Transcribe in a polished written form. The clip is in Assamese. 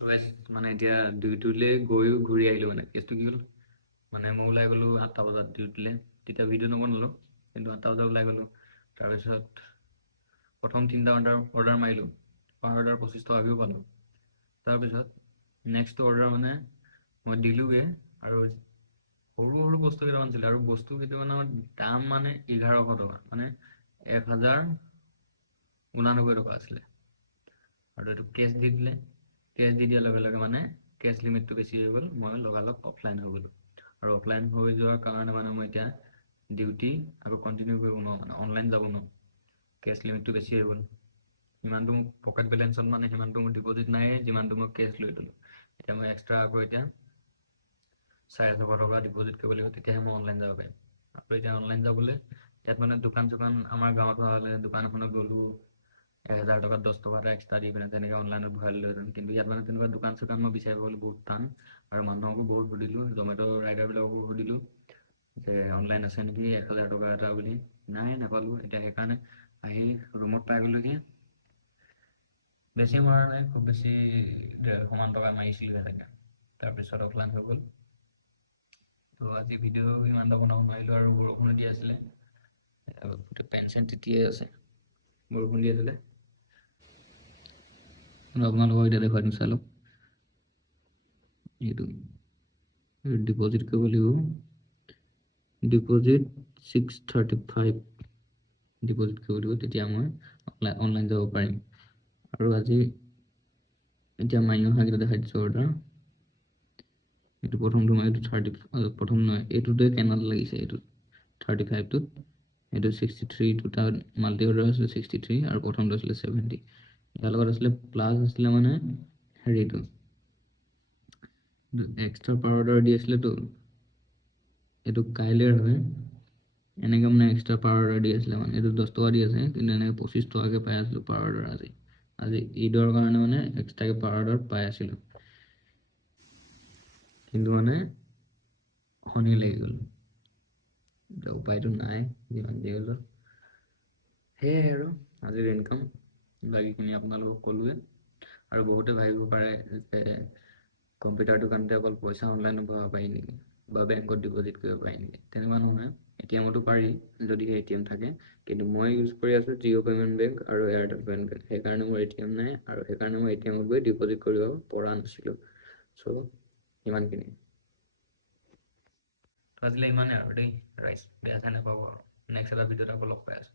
গাইছ মানে এতিয়া ডিউটিলৈ গৈও ঘূৰি আহিলোঁ মানে কেছটো কি হ'ল মানে মই ওলাই গ'লোঁ 8টা বজাত ডিউটিলৈ তেতিয়া ভিডিঅ' নবনালোঁ কিন্তু 8টা বজাত ওলাই গ'লোঁ তাৰপিছত প্ৰথম 3টা অৰ্ডাৰ মাৰিলোঁ পাৰ অৰ্ডাৰ 25 টকাকৈও পালোঁ তাৰপিছত নেক্সট অৰ্ডাৰ মানে মই দিলোঁগৈ আৰু সৰু সৰু বস্তু কেইটামান আছিলে আৰু বস্তু কেইটামানৰ দাম মানে 1100 টকা মানে 1099 টকা আছিলে আৰু এইটো কেছ দি দিলে কেছ দি দিয়াৰ লগে লগে মানে কেছ লিমিটটো বেছি হৈ গ'ল মই লগালগ অফলাইন হৈ গ'লোঁ আৰু অফলাইন হৈ যোৱাৰ কাৰণে মানে মই এতিয়া ডিউটি আকৌ কণ্টিনিউ কৰিব নোৱাৰোঁ মানে অনলাইন যাব নোৱাৰোঁ কেছ লিমিটটো বেছি হৈ গ'ল সিমানটো মোক পকেট বেলেঞ্চত মানে সিমানটো মোৰ ডিপ'জিট নাই যিমানটো মই কেছ লৈ ল'লোঁ এতিয়া মই এক্সট্ৰা আকৌ এতিয়া 450 টকা ডিপ'জিট কৰিব লাগিব তেতিয়াহে মই অনলাইন যাব পাৰিম আৰু এতিয়া অনলাইন যাবলৈ ইয়াত মানে দোকান চোকান আমাৰ গাঁৱত হ'লে দোকান এখনত গ'লোঁ 1000 টকাত 10 টকা এটা এক্সট্ৰা দি পিনে তেনেকৈ অনলাইনত ভৰাই ল'লোহেঁতেন কিন্তু ইয়াত মানে তেনেকুৱা দোকান চোকান মই বিচাৰি পাবলৈ বহুত টান আৰু মানুহকো বহুত সুধিলোঁ জমেট' ৰাইডাৰবিলাককো সুধিলোঁ যে অনলাইন আছে নেকি 1000 টকা এটা বুলি নাই নাপালোঁ এতিয়া সেইকাৰণে আহি ৰুমত পাই গ'লোহি বেছি মৰা নাই খুব বেছি 150 টকা মাৰিছিলোঁ চাগে তাৰপিছত অফলাইন হৈ গ'ল তো আজি ভিডিঅ' ইমান এটা বনাব নোৱাৰিলোঁ আৰু বৰষুণো দি আছিলে পেন চেন তিতিয়ে আছে বৰষুণ দি আছিলে আপোনালোকক এতিয়া দেখুৱাই দিম চাই লওক এইটো ডিপ'জিট কৰিব লাগিব ডিপ'জিট 635 ডিপ'জিট কৰিব লাগিব তেতিয়া মই অনলাইন যাব পাৰিম আৰু আজি এতিয়া মাৰি অহাকেইটা দেখাই দিছোঁ অৰ্ডাৰ এইটো প্ৰথমটো মই এইটো 30 প্ৰথম নহয় এইটোতে কেনেল লাগিছে এইটো 35টোত এইটো 63 দুটা মাল্টি অৰ্ডাৰ আছিলে 63 আৰু প্ৰথমটো আছিলে 70 ইয়াৰ লগত আছিলে প্লাছ আছিলে মানে হেৰিটো এক্সট্ৰা পাৰ অৰ্ডাৰ দি আছিলেতো এইটো কাইলৈৰ হয় এনেকৈ মানে এক্সট্ৰা পাৰ অৰ্ডাৰ দি আছিলে মানে এইটো 10 টকা দি আছে কিন্তু এনেকৈ 25 টকাকৈ পাই আছিলোঁ পাৰ অৰ্ডাৰ আজি ঈদৰ কাৰণে মানে এক্সট্ৰাকৈ পাৰ অৰ্ডাৰ পাই আছিলোঁ কিন্তু মানে শনি লাগি গ'ল এতিয়া উপায়টো নাই যিমান যি হ'লেও সেয়াই আৰু আজিৰ ইনকাম বাকীখিনি আপোনালোকক ক'লোৱে আৰু বহুতে ভাবিব পাৰে যে কম্পিউটাৰ দোকানতে অকল পইচা অনলাইন ভৰাব পাৰি নেকি বা বেংকত ডিপ'জিট কৰিব পাৰি নেকি তেনেকুৱা নহয় ATM-তো পাৰি যদিহে ATM থাকে কিন্তু মই ইউজ কৰি আছোঁ জিঅ' পে'মেণ্ট বেংক আৰু এয়াৰটেল পে'মেণ্ট বেংক সেইকাৰণে মোৰ ATM নাই আৰু সেইকাৰণে মই ATM-ত গৈ ডিপ'জিট কৰিব পৰা নাছিলোঁ চ' ইমানখিনি আজিলৈ ইমানেই আৰু দেই ৰাইজ বেয়া চাই নাপাব আৰু নেক্সট এটা ভিডিঅ'ত আকৌ লগ পাই আছোঁ